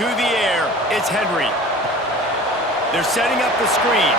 To the air, it's Henry. They're setting up the screen.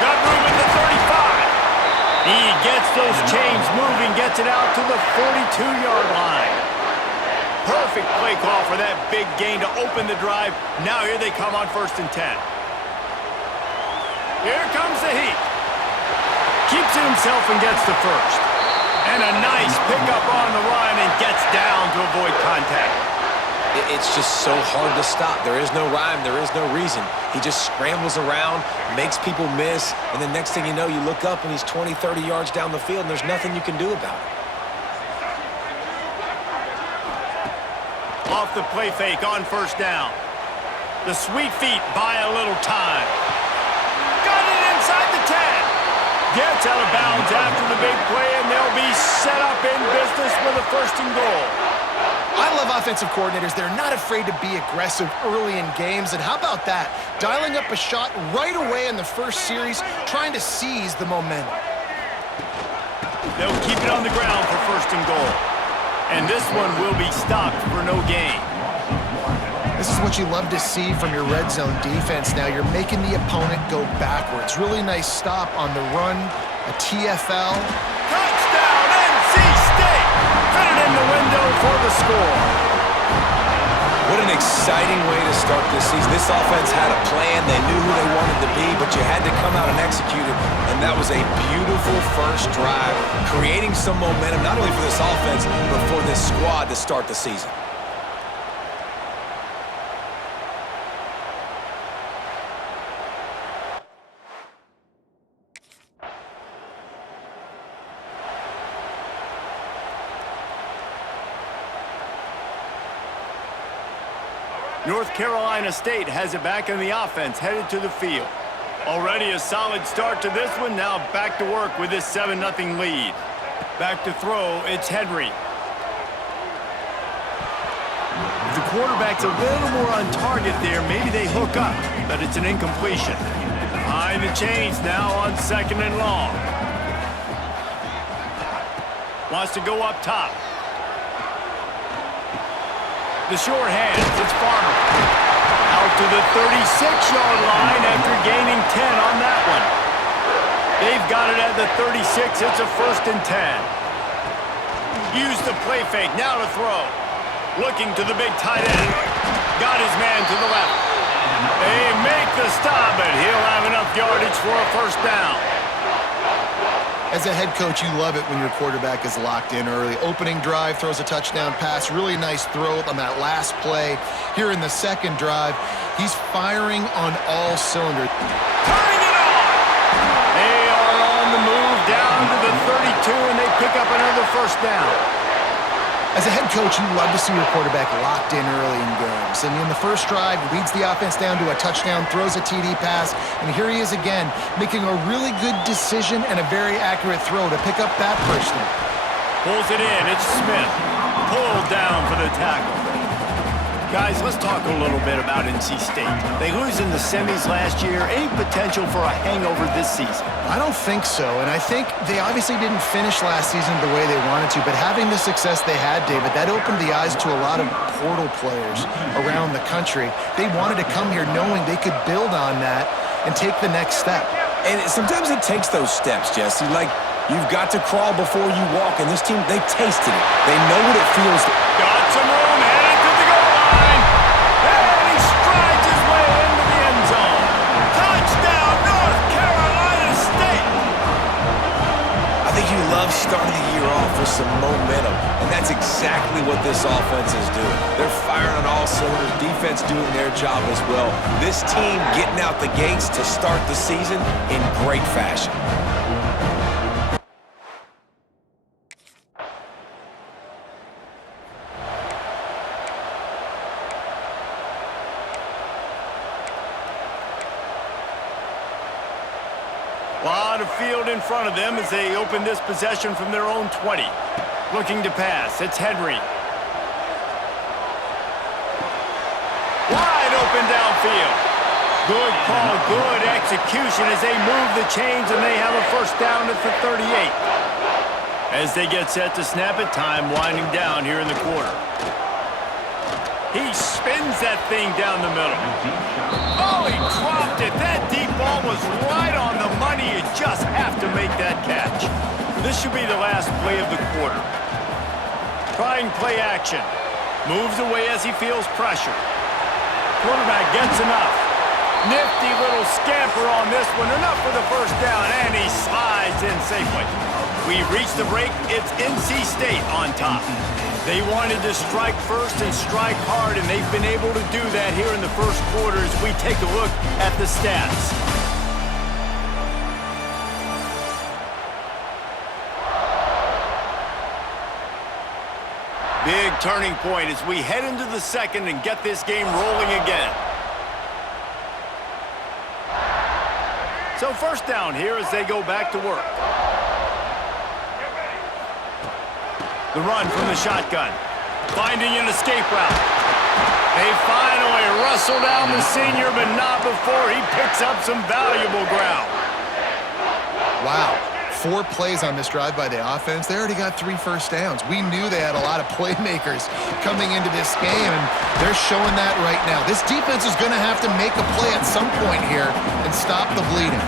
Got room at the 35. He gets those chains moving, gets it out to the 42-yard line. Perfect play call for that big gain to open the drive. Now here they come on 1st and 10. Here comes the heat. Keeps it himself and gets the first. And a nice pickup on the run and gets down to avoid contact. It's just so hard to stop. There is no rhyme. There is no reason. He just scrambles around, makes people miss, and the next thing you know, you look up and he's 20, 30 yards down the field, and there's nothing you can do about it. Off the play fake on 1st down. The sweet feet buy a little time. Got it inside the 10. Gets out of bounds after the big play, and they'll be set up in business with a 1st and goal. I love offensive coordinators. They're not afraid to be aggressive early in games. And how about that? Dialing up a shot right away in the first series, trying to seize the momentum. They'll keep it on the ground for 1st and goal. And this one will be stopped for no gain. This is what you love to see from your red zone defense now. You're making the opponent go backwards. Really nice stop on the run, a TFL. Touchdown, NC State! Fit it in the window for the score. What an exciting way to start this season. This offense had a plan. They knew who they wanted to be, but you had to come out and execute it. And that was a beautiful first drive, creating some momentum, not only for this offense, but for this squad to start the season. North Carolina State has it back in the offense, headed to the field. Already a solid start to this one. Now back to work with this 7-0 lead. Back to throw, it's Henry. If the quarterback's a little more on target there, maybe they hook up, but it's an incompletion. Behind the chains now on 2nd and long. Wants to go up top. The short hands, it's Farmer. Out to the 36-yard line after gaining 10 on that one. They've got it at the 36. It's a 1st and 10. Use the play fake, now to throw. Looking to the big tight end. Got his man to the left. They make the stop, but he'll have enough yardage for a 1st down. As a head coach, you love it when your quarterback is locked in early. Opening drive, throws a touchdown pass. Really nice throw on that last play. Here in the 2nd drive, he's firing on all cylinders. Turning it on! They are on the move down to the 32, and they pick up another 1st down. As a head coach, you love to see your quarterback locked in early in games. And in the first drive, he leads the offense down to a touchdown, throws a TD pass, and here he is again, making a really good decision and a very accurate throw to pick up that first down. Pulls it in, it's Smith. Pulled down for the tackle. Guys, let's talk a little bit about NC State. They lose in the semis last year. Any potential for a hangover this season? I don't think so, and I think they obviously didn't finish last season the way they wanted to, but having the success they had, David, that opened the eyes to a lot of portal players around the country. They wanted to come here knowing they could build on that and take the next step. And sometimes it takes those steps, Jesse. Like, you've got to crawl before you walk, and this team, they tasted it. They know what it feels like. Got some room, headed to the goal line, and he strides his way into the end zone. Touchdown, North Carolina State! I think you love starting the year off with some momentum, and that's exactly what this offense is doing. They're firing on all cylinders, defense doing their job as well. This team getting out the gates to start the season in great fashion. A lot of field in front of them as they open this possession from their own 20. Looking to pass, it's Henry. Wide open downfield. Good call, good execution as they move the chains and they have a 1st down at the 38. As they get set to snap it, time winding down here in the quarter. He spins that thing down the middle. Oh, he dropped it. That deep ball was right on the money. You just have to make that catch. This should be the last play of the quarter. Trying play action. Moves away as he feels pressure. Quarterback gets enough. Nifty little scamper on this one. Enough for the first down, and he slides in safely. We reach the break. It's NC State on top. They wanted to strike first and strike hard, and they've been able to do that here in the first quarter as we take a look at the stats. Big turning point as we head into the second and get this game rolling again. So first down here as they go back to work. The run from the shotgun. Finding an escape route. They finally wrestle down the senior, but not before he picks up some valuable ground. Wow. 4 plays on this drive by the offense. They already got 3 first downs. We knew they had a lot of playmakers coming into this game, and they're showing that right now. This defense is going to have to make a play at some point here and stop the bleeding.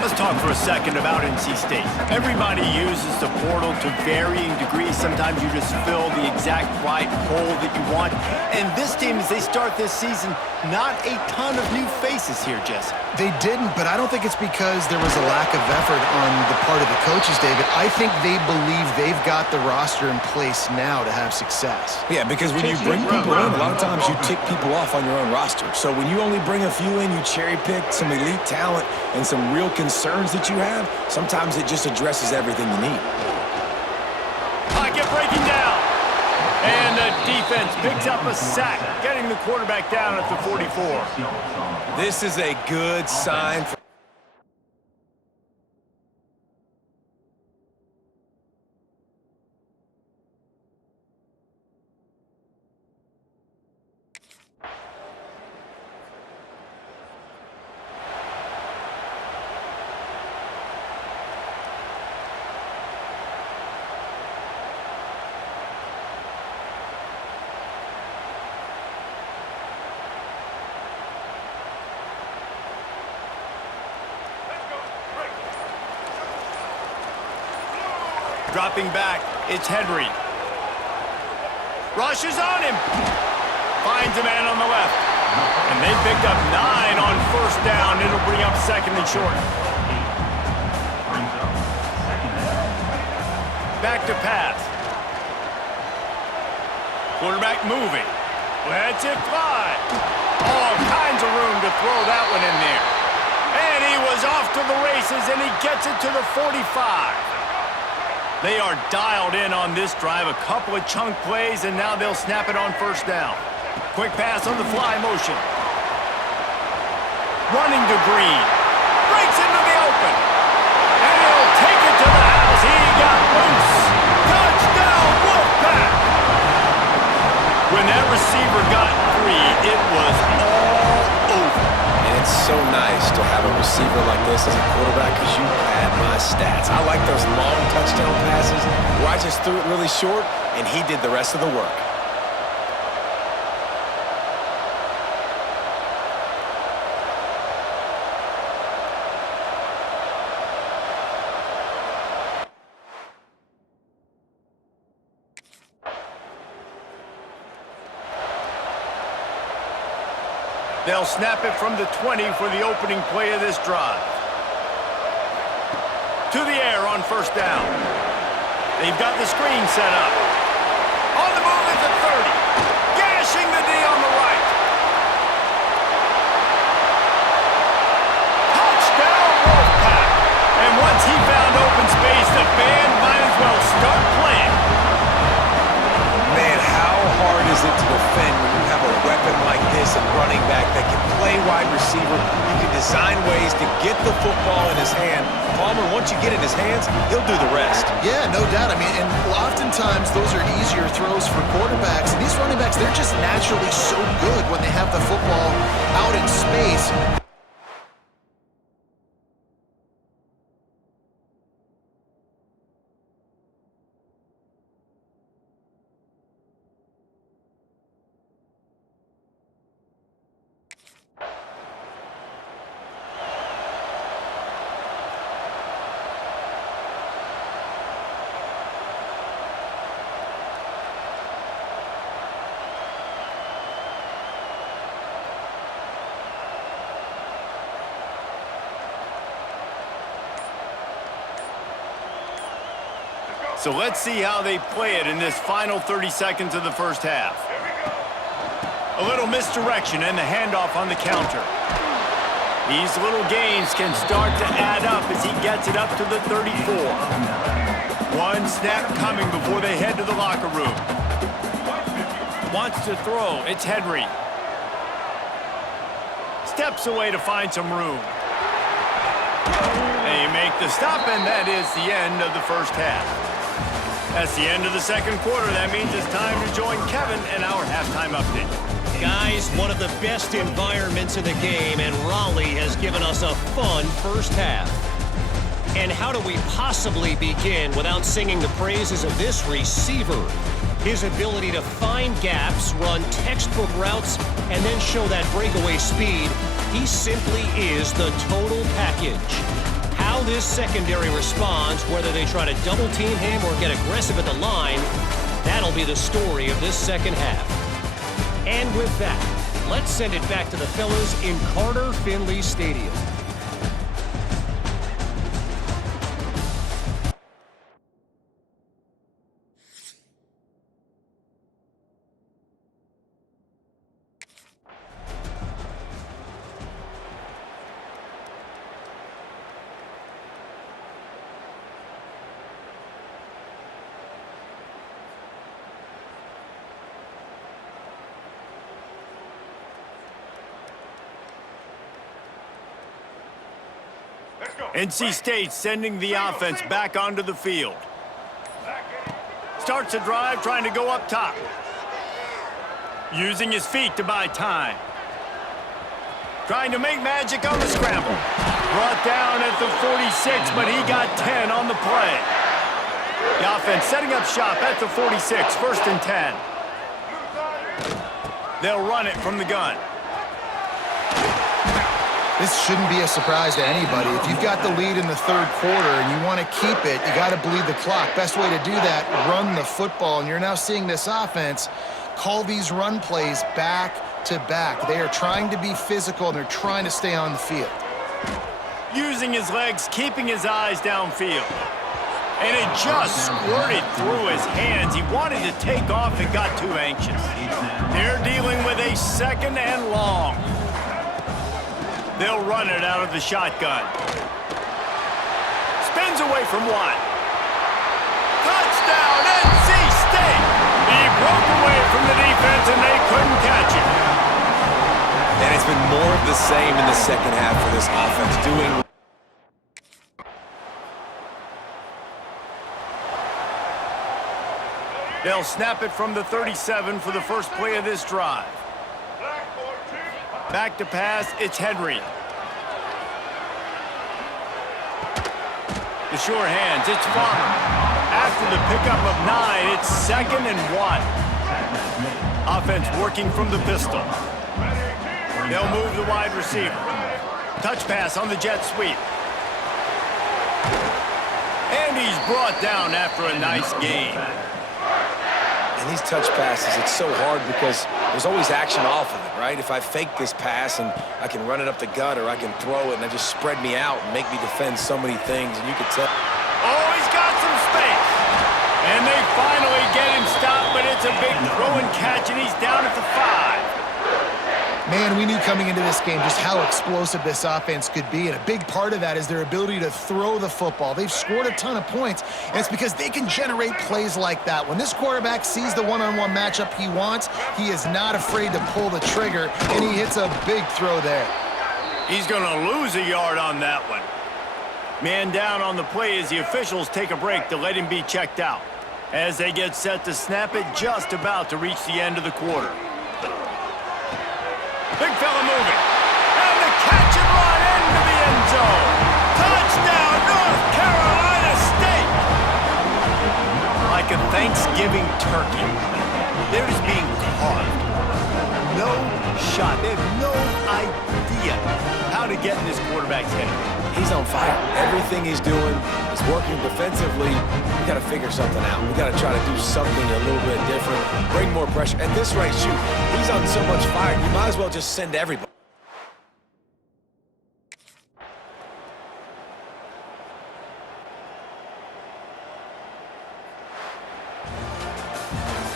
Let's talk for a second about NC State. Everybody uses the portal to varying degrees. Sometimes you just fill the exact right hole that you want. And this team, as they start this season, not a ton of new faces here, Jesse. They didn't, but I don't think it's because there was a lack of effort on the part of the coaches, David. I think they believe they've got the roster in place now to have success. Yeah, because when you bring people in, a lot of times you tick people off on your own roster. So when you only bring a few in, you cherry-pick some elite talent and some real concerns that you have, sometimes it just addresses everything you need. Pocket breaking down. And the defense picks up a sack, getting the quarterback down at the 44. This is a good sign for Dropping back, it's Henry. Rushes on him. Finds a man on the left. And they picked up 9 on first down. It'll bring up second and short. Back to pass. Quarterback moving. Lets it fly. All kinds of room to throw that one in there. And he was off to the races, and he gets it to the 45. They are dialed in on this drive. A couple of chunk plays, and now they'll snap it on first down. Quick pass on the fly motion. Running to Green. Breaks into the open. And he'll take it to the house. He got loose. Touchdown, Wolfpack! When that receiver got free, it was all over. And it's so nice to have a receiver like this as a quarterback because you had my stats. I like those long touchdown passes where I just threw it really short and he did the rest of the work. They'll snap it from the 20 for the opening play of this drive. To the air on first down. They've got the screen set up. On the move at the 30. Gashing the D on the right. Touchdown, Wolfpack. And once he found open space, the band might as well start playing. Man, how hard is it to defend when you have a weapon like this and running back that can play wide receiver? You can design ways to get the football in his hand. Palmer, once you get it in his hands, he'll do the rest. Yeah, no doubt. I mean, and oftentimes those are easier throws for quarterbacks. And these running backs, they're just naturally so good when they have the football out in space. So let's see how they play it in this final 30 seconds of the first half. A little misdirection and the handoff on the counter. These little gains can start to add up as he gets it up to the 34. One snap coming before they head to the locker room. Wants to throw. It's Henry. Steps away to find some room. They make the stop, and that is the end of the first half. That's the end of the second quarter. That means it's time to join Kevin in our halftime update. Guys, one of the best environments in the game, and Raleigh has given us a fun first half. And how do we possibly begin without singing the praises of this receiver? His ability to find gaps, run textbook routes, and then show that breakaway speed. He simply is the total package. How this secondary responds, whether they try to double-team him or get aggressive at the line, that'll be the story of this second half. And with that, let's send it back to the fellas in Carter Finley Stadium. NC State sending the offense back onto the field. Starts a drive trying to go up top. Using his feet to buy time. Trying to make magic on the scramble. Brought down at the 46, but he got 10 on the play. The offense setting up shop at the 46, first and 10. They'll run it from the gun. This shouldn't be a surprise to anybody. If you've got the lead in the third quarter and you want to keep it, you got to bleed the clock. Best way to do that, run the football. And you're now seeing this offense call these run plays back to back. They are trying to be physical, and they're trying to stay on the field. Using his legs, keeping his eyes downfield. And it just squirted through his hands. He wanted to take off and got too anxious. They're dealing with a second and long. They'll run it out of the shotgun. Spins away from one. Touchdown, NC State! He broke away from the defense and they couldn't catch it. And it's been more of the same in the second half for this offense, doing... They'll snap it from the 37 for the first play of this drive. Back to pass, it's Henry. The sure hands, it's Farmer. After the pickup of 9, it's 2nd and 1. Offense working from the pistol. They'll move the wide receiver. Touch pass on the jet sweep. And he's brought down after a nice gain. And these touch passes, it's so hard because there's always action off of it, right? If I fake this pass and I can run it up the gut or I can throw it and it just spread me out and make me defend so many things, and you could tell. Oh, he's got some space. And they finally get him stopped, but it's a big throw and catch, and he's down at the 5. Man, we knew coming into this game just how explosive this offense could be, and a big part of that is their ability to throw the football. They've scored a ton of points, and it's because they can generate plays like that. When this quarterback sees the one-on-one matchup he wants, he is not afraid to pull the trigger, and he hits a big throw there. He's going to lose a yard on that one. Man down on the play as the officials take a break to let him be checked out. As they get set to snap it, just about to reach the end of the quarter. Big fella moving. And the catch and run into the end zone. Touchdown, North Carolina State. Like a Thanksgiving turkey. They're just being carved. No shot. They have no idea how to get in this quarterback's head. He's on fire. Everything he's doing is working defensively. We got to figure something out. We got to try to do something a little bit different, bring more pressure. At this rate, shoot, he's on so much fire, you might as well just send everybody.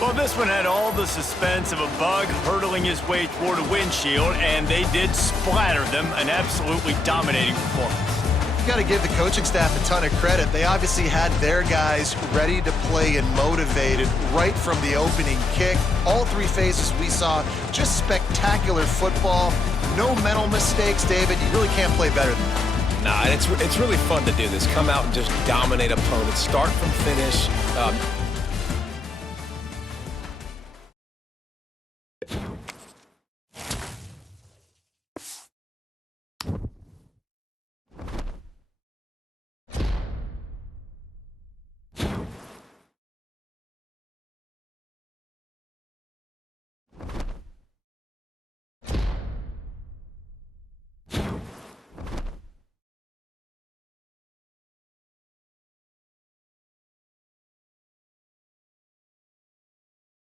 Well, this one had all the suspense of a bug hurtling his way toward a windshield, and they did splatter them. An absolutely dominating performance. You got to give the coaching staff a ton of credit. They obviously had their guys ready to play and motivated right from the opening kick. All three phases we saw, just spectacular football. No mental mistakes, David. You really can't play better than that. Nah, and it's really fun to do this. Come out and just dominate opponents, start from finish.